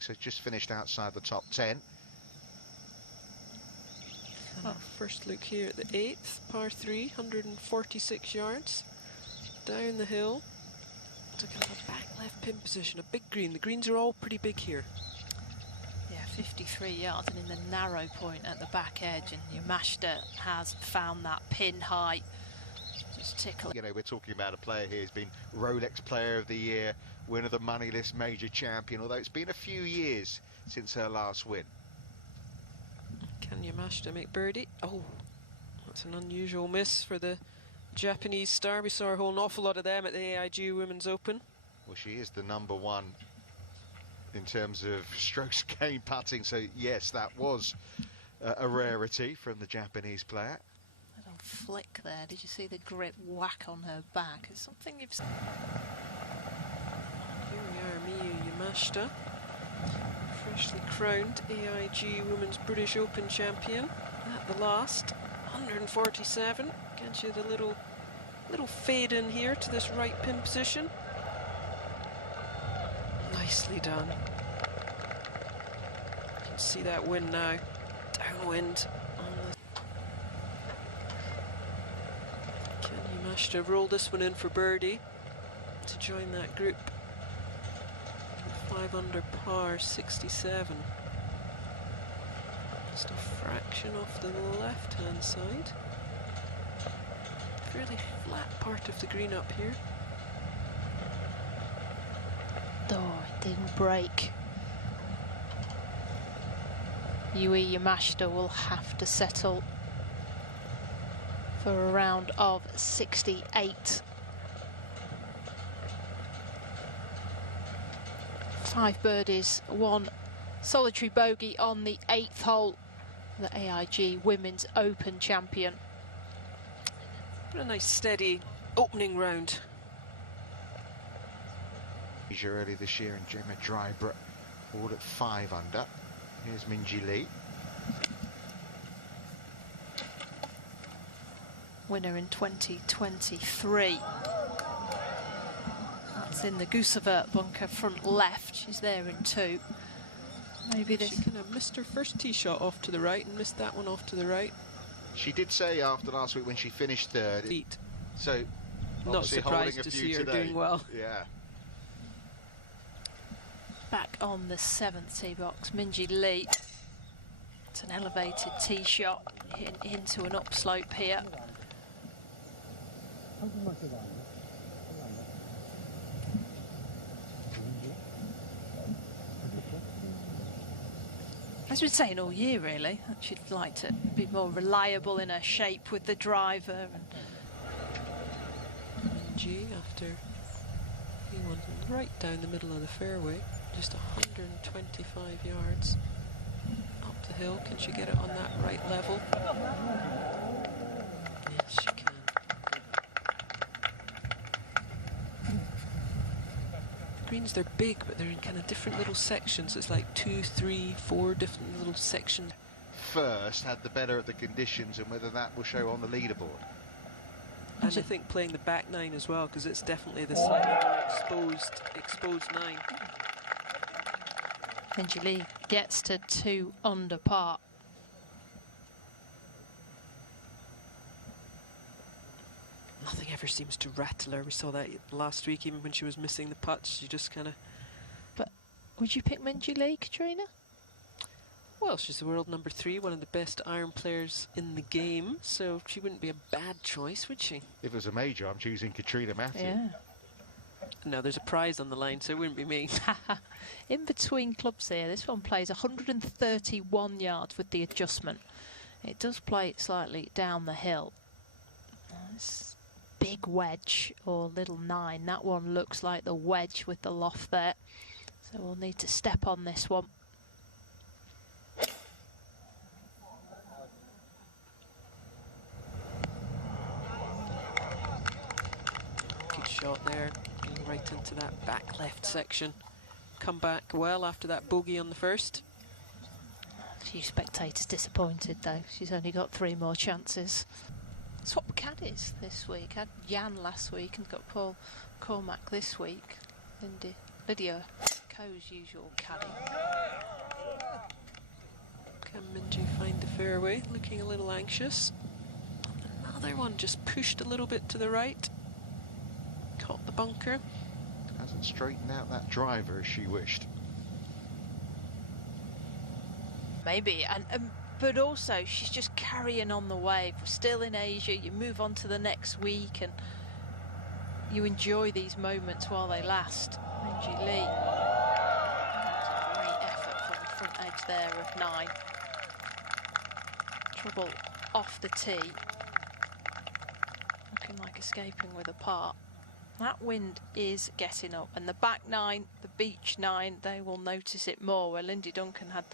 week, so just finished outside the top 10. Oh, first look here at the 8th, par 3, 146 yards. Down the hill. To kind of a back left pin position, a big green. The greens are all pretty big here. Yeah, 53 yards and in the narrow point at the back edge, and Yamashita has found that pin height. Just tickling. You know, we're talking about a player here who's been Rolex Player of the Year, winner of the Moneyless Major Champion, although it's been a few years since her last win. Can Yamashita make birdie? Oh, that's an unusual miss for the Japanese star. We saw a whole awful lot of them at the AIG Women's Open. Well, she is the #1 in terms of strokes gained putting, so yes, that was a rarity from the Japanese player. Little flick there. Did you see the grip whack on her back? It's something you've seen. Here we are, Miyu Yamashita, freshly crowned AIG Women's British Open champion at the last. 147. Gets you the little fade in here to this right pin position. Nicely done. You can see that wind now. Downwind on the. Can Yamashita roll this one in for birdie to join that group? 5 under par, 67. Just a fraction off the left-hand side. Fairly flat part of the green up here. Oh, it didn't break. Miyu Yamashita will have to settle for a round of 68. 5 birdies, 1 solitary bogey on the 8th hole. The AIG Women's Open champion. What a nice steady opening round. Early this year and Gemma Drybrook all at 5 under. Here's Minjee. Winner in 2023. That's in the Goosever bunker front left. She's there in 2. Maybe this. She kind of missed her first tee shot off to the right and missed that one off to the right. She did say after last week when she finished 3rd. Feet. So not surprised to see her doing well. Yeah. Back on the 7th tee box, Minjee. It's an elevated tee shot into an upslope here. As we're saying all year, really, that she'd like to be more reliable in her shape with the driver. Minjee, after he went right down the middle of the fairway, just 125 yards up the hill. Can she get it on that right level? Yes, she can. Greens, they're big, but they're in kind of different little sections. It's like 2, 3, 4 different little sections. First had the better of the conditions, and whether that will show on the leaderboard. And I think playing the back 9 as well, because it's definitely the slightly more exposed 9. Minjee gets to 2 under par. Nothing ever seems to rattle her. We saw that last week, even when she was missing the putts. She just kind of. But would you pick Minjee, Katrina? Well, she's the world #3, one of the best iron players in the game, so she wouldn't be a bad choice, would she? If it was a major, I'm choosing Katrina Matthew. Yeah. No, there's a prize on the line, so it wouldn't be me. In between clubs here, this one plays 131 yards with the adjustment. It does play slightly down the hill. Nice big wedge or little 9. That one looks like the wedge with the loft there. So we'll need to step on this one. Good shot there, getting right into that back left section. Come back well after that bogey on the first. A few spectators disappointed though. She's only got 3 more chances. Swap caddies this week. Had Jan last week and got Paul Cormack this week. Lydia Co's usual caddy. behind the fairway, looking a little anxious. Another one just pushed a little bit to the right. Caught the bunker. Hasn't straightened out that driver as she wished. Maybe, but also she's just carrying on the wave. We're still in Asia, you move on to the next week and you enjoy these moments while they last. Minjee Lee. That was a great effort from the front edge there of 9. Trouble off the tee. Looking like escaping with a par. That wind is getting up, and the back 9, the beach 9, they will notice it more, where Lindy Duncan had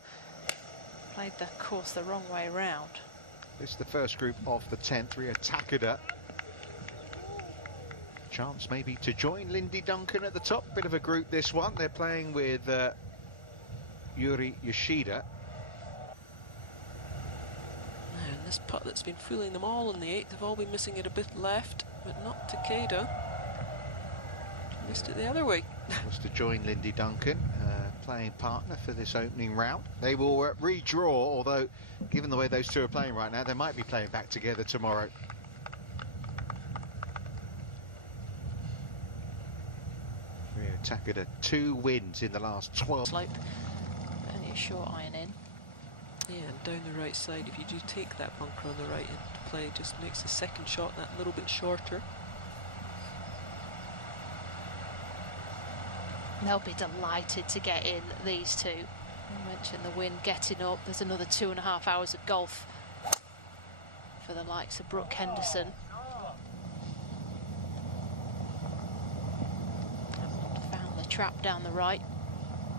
played the course the wrong way round. This is the first group of the 10th, Rio Takeda. Chance maybe to join Lindy Duncan at the top. Bit of a group, this one. They're playing with Miyu Yamashita. And this putt that's been fooling them all in the 8th, they've all been missing it a bit left, but not Takeda. Missed it the other way. Was to join Lindy Duncan, playing partner for this opening round. They will redraw, although given the way those two are playing right now, they might be playing back together tomorrow. Rio Takeda 2 wins in the last 12. Slope, only a short iron in. Yeah, and down the right side, if you do take that bunker on the right into play, just makes the second shot that little bit shorter. They'll be delighted to get in, these two. I mentioned the wind getting up. There's another 2.5 hours of golf for the likes of Brooke Henderson. Found the trap down the right.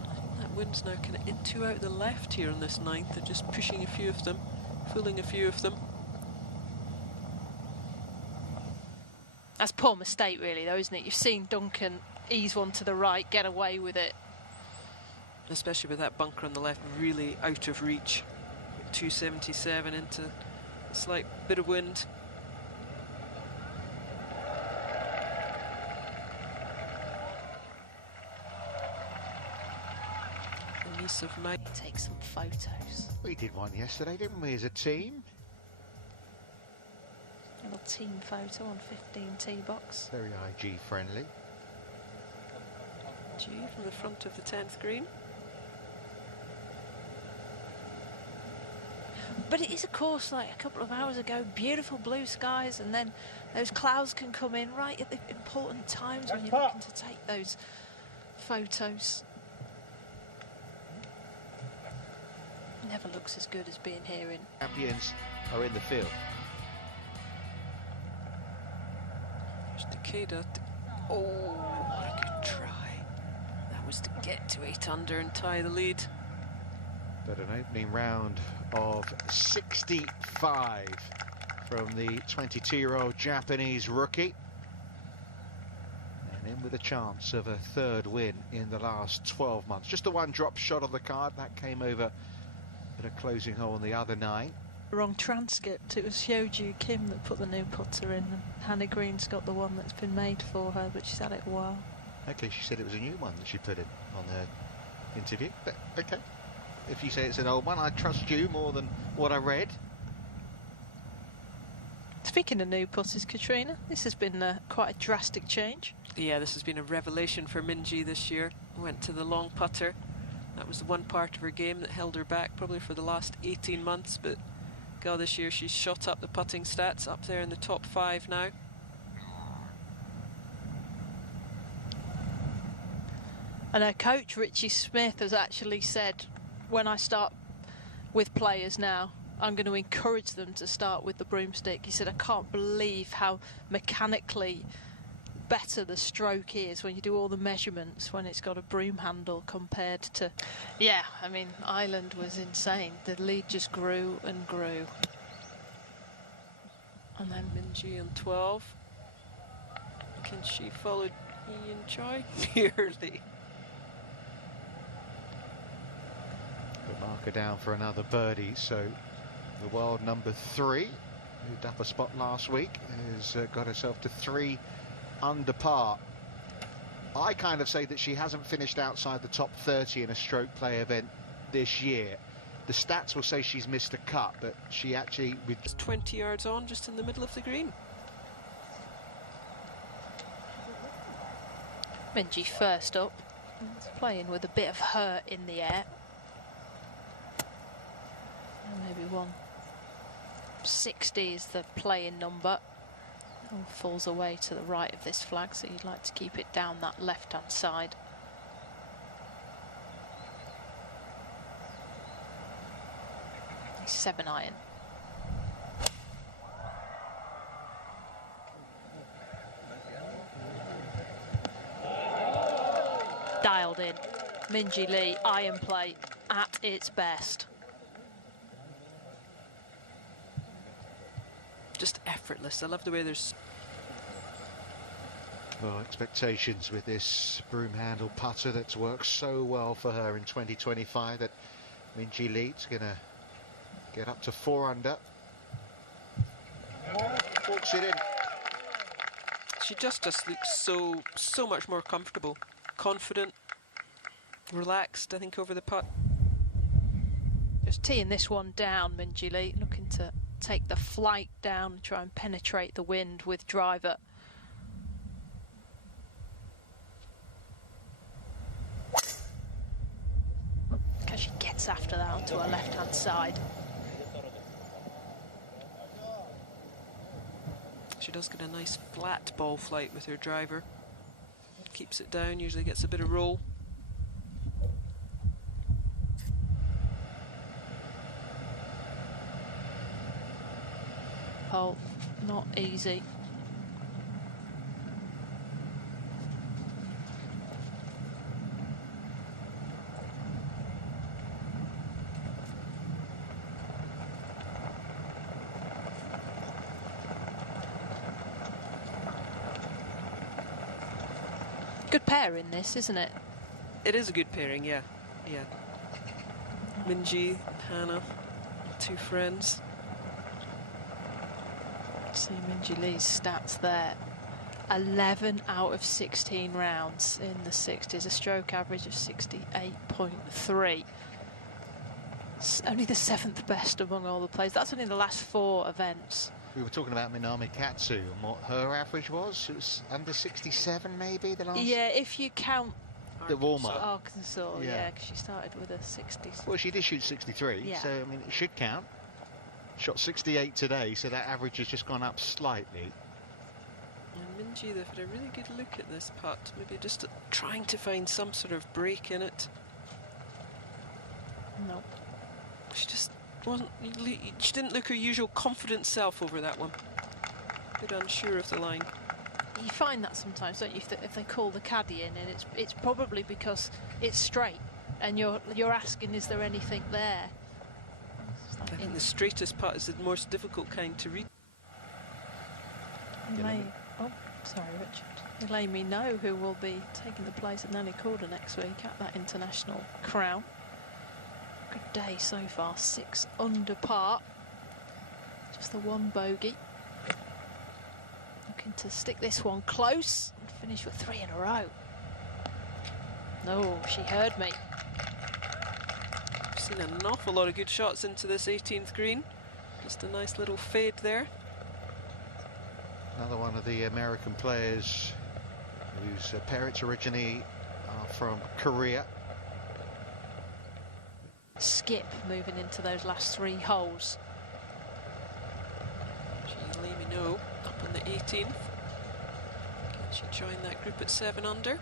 I think that wind's now kind of into out the left here on this 9th. They're just pushing a few of them, fooling a few of them. That's a poor mistake, really, though, isn't it? You've seen Duncan ease one to the right, get away with it. Especially with that bunker on the left, really out of reach. 277 into a slight bit of wind. The niece of May. Take some photos. We did one yesterday, didn't we, as a team? A little team photo on 15 tee box. Very IG friendly. G from the front of the 10th green. But it is a course like a couple of hours ago, beautiful blue skies, and then those clouds can come in right at the important times when you're looking to take those photos. Never looks as good as being here in. Champions are in the field. There's Takeda. Oh, what a good try. That was to get to 8 under and tie the lead. But an opening round of 65 from the 22-year-old Japanese rookie. And in with a chance of a 3rd win in the last 12 months. Just the one drop shot on the card. That came over at a closing hole on the other 9. Wrong transcript. It was Hyoju Kim that put the new putter in, and Hannah Green's got the one that's been made for her, but she's had it a while. Okay, she said it was a new one that she put in on her interview, but okay. If you say it's an old one, I trust you more than what I read. Speaking of new putters, Katrina, this has been quite a drastic change. Yeah, this has been a revelation for Minjee this year. Went to the long putter. That was the one part of her game that held her back probably for the last 18 months, but God, this year she's shot up the putting stats, up there in the top 5 now. And her coach, Richie Smith, has actually said, when I start with players now, I'm going to encourage them to start with the broomstick. He said, I can't believe how mechanically better the stroke is when you do all the measurements when it's got a broom handle compared to... Yeah, I mean, Ireland was insane. The lead just grew and grew. And then Minjee on 12. Can she follow Ian Choi? Nearly. The marker down for another birdie, so the world number 3, moved up a spot last week, has got herself to 3 under par. I kind of say that she hasn't finished outside the top 30 in a stroke play event this year. the stats will say she's missed a cut, but she actually... It's 20 yards on, just in the middle of the green. Minjee first up. He's playing with a bit of hurt in the air. And maybe 160 is the playing number. Oh, falls away to the right of this flag, so you'd like to keep it down that left-hand side. He's 7-iron. Dialed in. Minjee Lee, iron play at its best. Just effortless. I love the way there's... Well, expectations with this broom handle putter that's worked so well for her in 2025 that Minjee Lee's going to get up to 4 under. Walks it in. She just looks so much more comfortable, confident, relaxed, I think, over the putt. Just teeing this one down, Minjee Lee, looking to take the flight down and try and penetrate the wind with driver. Because she gets after that onto her left-hand side. She does get a nice flat ball flight with her driver. Keeps it down, usually gets a bit of roll. Hole, not easy. Good pair in this, isn't it? It is a good pairing, yeah. Yeah. Minjee, Hannah, 2 friends. See Minjee Lee's stats there. 11 out of 16 rounds in the 60s, a stroke average of 68.3. It's only the 7th best among all the players. That's only the last 4 events. We were talking about Minami Katsu and what her average was. It was under 67 maybe, the last... Yeah, if you count... The warm-up. Arkansas, yeah, because she started with a 60s. Well, she did shoot 63, yeah. So, I mean, it should count. Shot 68 today, so that average has just gone up slightly. And Minjee, they've had a really good look at this putt, maybe just trying to find some sort of break in it. No. She just wasn't, she didn't look her usual confident self over that one. A bit unsure of the line. You find that sometimes, don't you? If they call the caddy in, and it's probably because it's straight, and you're asking, is there anything there? I think the straightest putt is the most difficult kind to read. Oh, sorry, Richard. Yealimi Noh, who will be taking the place of Nelly Corder next week at that international crown. Good day so far, 6 under par. Just the 1 bogey. Looking to stick this one close and finish with 3 in a row. No, she heard me. I've seen an awful lot of good shots into this 18th green. Just a nice little fade there. Another one of the American players whose parents originally are from Korea. Skip moving into those last 3 holes. Yealimi Noh up on the 18th. Can she join that group at 7 under?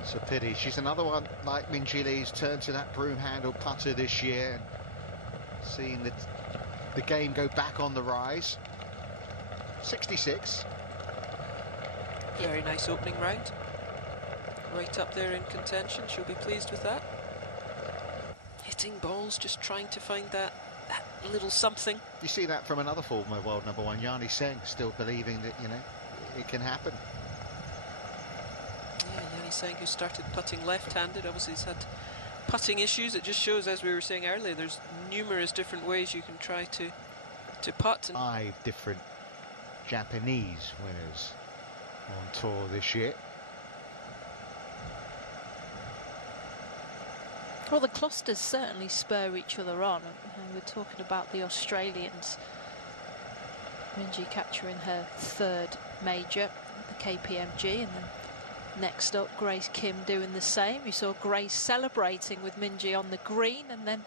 It's a pity. She's another one like Minjee Lee's turned to that broom handle putter this year and seeing the game go back on the rise. 66. Very nice opening round. Right up there in contention. She'll be pleased with that. Hitting balls, just trying to find that little something. You see that from another former world number 1, Yealimi Noh, still believing that, you know, it can happen. Yeah, Yealimi Noh, who started putting left-handed, obviously has had putting issues. It just shows, as we were saying earlier, there's numerous different ways you can try to putt. 5 different Japanese winners on tour this year. Well, the clusters certainly spur each other on. And we're talking about the Australians. Minjee capturing her 3rd major, the KPMG, and then next up, Grace Kim doing the same. You saw Grace celebrating with Minjee on the green, and then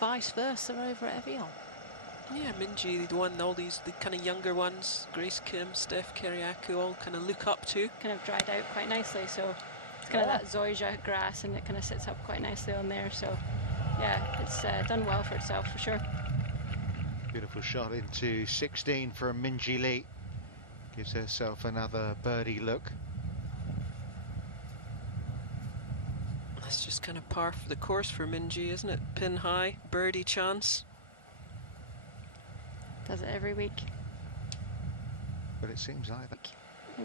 vice versa over at Evian. Yeah, Minjee, the one all the kind of younger ones, Grace Kim, Steph Keriakou, all kind of look up to. Kind of dried out quite nicely, so it's kind of that zoysia grass, and it kind of sits up quite nicely on there. So yeah, it's done well for itself for sure. Beautiful shot into 16 from Minjee Lee. Gives herself another birdie look. That's just kind of par for the course for Minjee, isn't it? Pin high, birdie chance. Does it every week. But it seems like that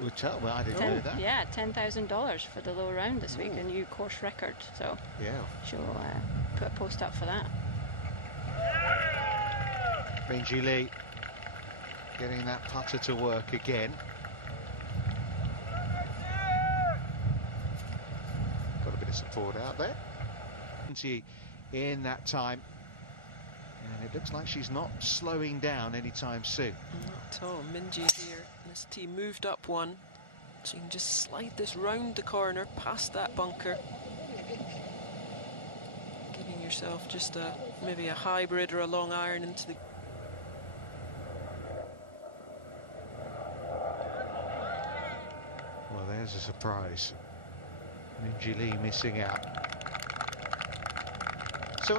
would tell. Well, I didn't know that. Yeah, $10,000 for the low round this week, a new course record. So yeah, she'll put a post up for that. Minjee Lee getting that putter to work again. Got a bit of support out there. In that time. And it looks like she's not slowing down anytime soon. Not at all. Minjee here. This tee moved up one. So you can just slide this round the corner, past that bunker. Giving yourself just maybe a hybrid or a long iron into the... Well, there's a surprise. Minjee Lee missing out. So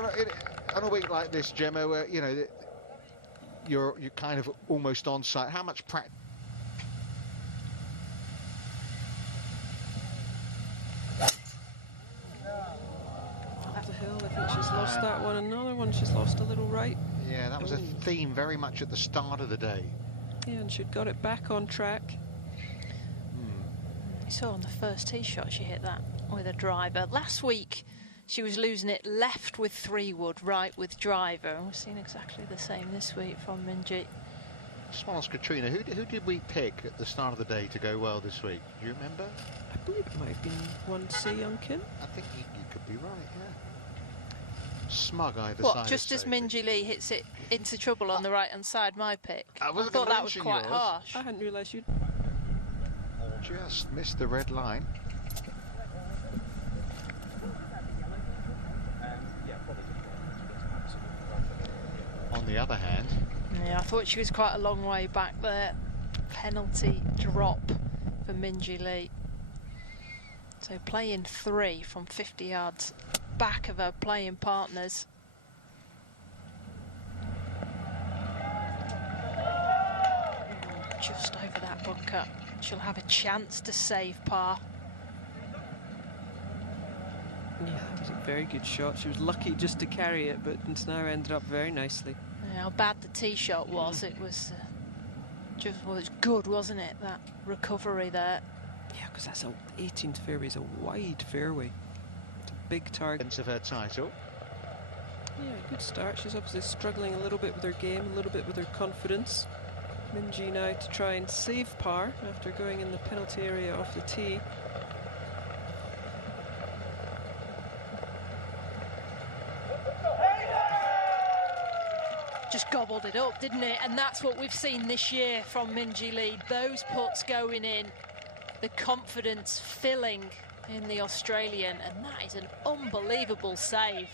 on a week like this, Gemma, where you know you're kind of almost on site, how much practice? Off the hill, I think she's lost that one. Another one, she's lost a little right. Yeah, that was a theme very much at the start of the day. Yeah, and she'd got it back on track. You saw on the first tee shot she hit that with a driver. Last week she was losing it left with 3-wood, right with driver. We've seen exactly the same this week from Minjee. Just want to ask Katrina, who did we pick at the start of the day to go well this week? Do you remember? I believe it might have been one Se Young Kim. I think you could be right, yeah. Smug either side. What, just as Minjee Lee hits it into trouble on the right-hand side, my pick? I thought that was quite harsh. I hadn't realised you'd... Just missed the red line. On the other hand... Yeah, I thought she was quite a long way back there. Penalty drop for Minjee Lee. So playing 3 from 50 yards back of her playing partners. Just over that bunker. She'll have a chance to save par. Yeah, that was a very good shot. She was lucky just to carry it, but it's now ended up very nicely. Yeah, how bad the tee shot was. It was just, well, it's good, wasn't it? That recovery there. Yeah, because that's 18th fairway is a wide fairway. It's a big target. Of her title. Yeah, good start. She's obviously struggling a little bit with her game, a little bit with her confidence. Minjee now to try and save par after going in the penalty area off the tee. Just gobbled it up, didn't it? And that's what we've seen this year from Minjee Lee. Those putts going in, the confidence filling in the Australian, and that is an unbelievable save.